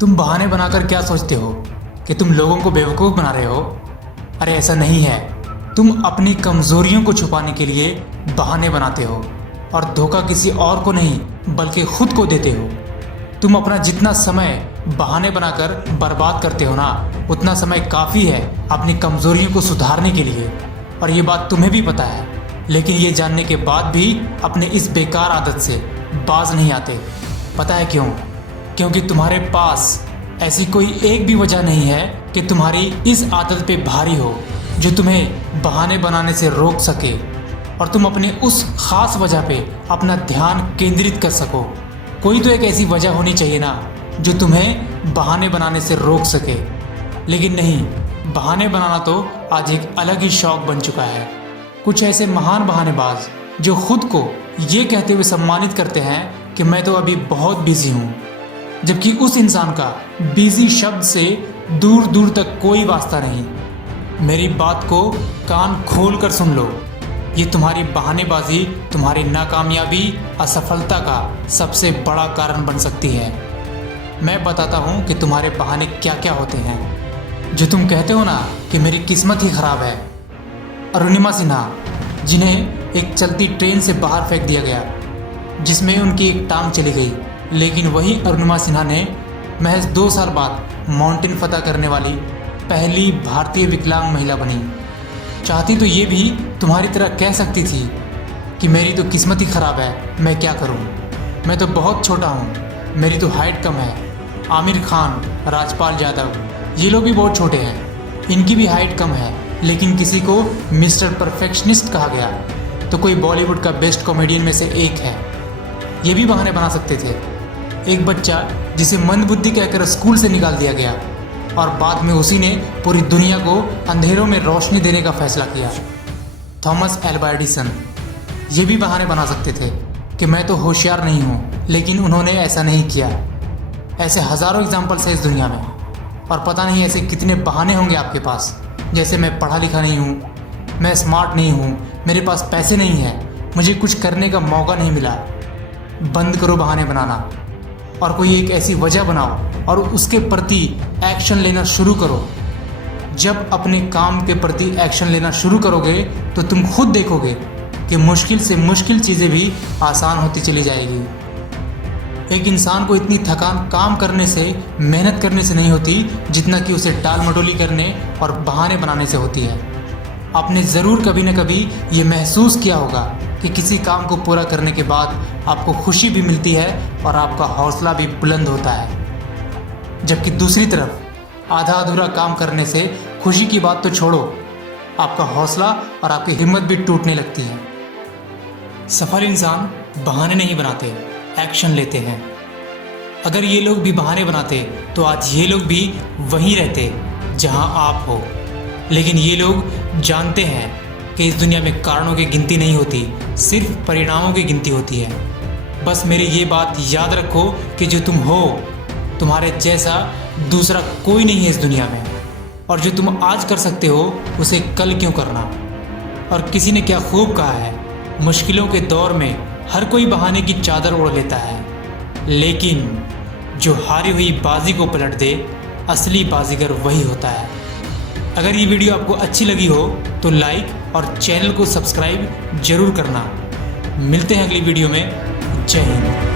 तुम बहाने बनाकर क्या सोचते हो कि तुम लोगों को बेवकूफ़ बना रहे हो? अरे ऐसा नहीं है। तुम अपनी कमज़ोरियों को छुपाने के लिए बहाने बनाते हो और धोखा किसी और को नहीं बल्कि खुद को देते हो। तुम अपना जितना समय बहाने बनाकर बर्बाद करते हो ना, उतना समय काफ़ी है अपनी कमज़ोरियों को सुधारने के लिए। और ये बात तुम्हें भी पता है, लेकिन ये जानने के बाद भी अपने इस बेकार आदत से बाज नहीं आते। पता है क्यों? क्योंकि तुम्हारे पास ऐसी कोई एक भी वजह नहीं है कि तुम्हारी इस आदत पे भारी हो जो तुम्हें बहाने बनाने से रोक सके और तुम अपने उस खास वजह पे अपना ध्यान केंद्रित कर सको। कोई तो एक ऐसी वजह होनी चाहिए ना जो तुम्हें बहाने बनाने से रोक सके। लेकिन नहीं, बहाने बनाना तो आज एक अलग ही शौक बन चुका है। कुछ ऐसे महान बहानेबाज जो खुद को ये कहते हुए सम्मानित करते हैं कि मैं तो अभी बहुत बिजी हूँ, जबकि उस इंसान का बिजी शब्द से दूर दूर तक कोई वास्ता नहीं। मेरी बात को कान खोल कर सुन लो। ये तुम्हारी बहानेबाजी तुम्हारी नाकामयाबी, असफलता का सबसे बड़ा कारण बन सकती है। मैं बताता हूँ कि तुम्हारे बहाने क्या क्या होते हैं। जो तुम कहते हो ना कि मेरी किस्मत ही खराब है। अरुणिमा सिन्हा, जिन्हें एक चलती ट्रेन से बाहर फेंक दिया गया, जिसमें उनकी एक टांग चली गई, लेकिन वही अरुणिमा सिन्हा ने महज 2 साल बाद माउंटेन फतह करने वाली पहली भारतीय विकलांग महिला बनी। चाहती तो ये भी तुम्हारी तरह कह सकती थी कि मेरी तो किस्मत ही ख़राब है, मैं क्या करूं? मैं तो बहुत छोटा हूं, मेरी तो हाइट कम है। आमिर खान, राजपाल यादव, ये लोग भी बहुत छोटे हैं, इनकी भी हाइट कम है, लेकिन किसी को मिस्टर परफेक्शनिस्ट कहा गया तो कोई बॉलीवुड का बेस्ट कॉमेडियन में से एक है। ये भी बहाने बना सकते थे। एक बच्चा जिसे मंदबुद्धि कहकर स्कूल से निकाल दिया गया और बाद में उसी ने पूरी दुनिया को अंधेरों में रोशनी देने का फैसला किया, थॉमस एल्वा एडिसन। ये भी बहाने बना सकते थे कि मैं तो होशियार नहीं हूँ, लेकिन उन्होंने ऐसा नहीं किया। ऐसे हज़ारों एग्जाम्पल्स हैं इस दुनिया में, और पता नहीं ऐसे कितने बहाने होंगे आपके पास, जैसे मैं पढ़ा लिखा नहीं हूँ, मैं स्मार्ट नहीं हूँ, मेरे पास पैसे नहीं हैं, मुझे कुछ करने का मौका नहीं मिला। बंद करो बहाने बनाना और कोई एक ऐसी वजह बनाओ और उसके प्रति एक्शन लेना शुरू करो। जब अपने काम के प्रति एक्शन लेना शुरू करोगे तो तुम खुद देखोगे कि मुश्किल से मुश्किल चीज़ें भी आसान होती चली जाएगी। एक इंसान को इतनी थकान काम करने से, मेहनत करने से नहीं होती जितना कि उसे टाल मटोली करने और बहाने बनाने से होती है। आपने ज़रूर कभी न कभी ये महसूस किया होगा कि किसी काम को पूरा करने के बाद आपको खुशी भी मिलती है और आपका हौसला भी बुलंद होता है, जबकि दूसरी तरफ आधा अधूरा काम करने से खुशी की बात तो छोड़ो, आपका हौसला और आपकी हिम्मत भी टूटने लगती है। सफल इंसान बहाने नहीं बनाते, एक्शन लेते हैं। अगर ये लोग भी बहाने बनाते तो आज ये लोग भी वहीं रहते जहां आप हो। लेकिन ये लोग जानते हैं कि इस दुनिया में कारणों की गिनती नहीं होती, सिर्फ परिणामों की गिनती होती है। बस मेरी ये बात याद रखो कि जो तुम हो, तुम्हारे जैसा दूसरा कोई नहीं है इस दुनिया में, और जो तुम आज कर सकते हो उसे कल क्यों करना। और किसी ने क्या खूब कहा है, मुश्किलों के दौर में हर कोई बहाने की चादर ओढ़ लेता है, लेकिन जो हारी हुई बाजी को पलट दे, असली बाजीगर वही होता है। अगर ये वीडियो आपको अच्छी लगी हो तो लाइक और चैनल को सब्सक्राइब जरूर करना। मिलते हैं अगली वीडियो में। जय हिंद।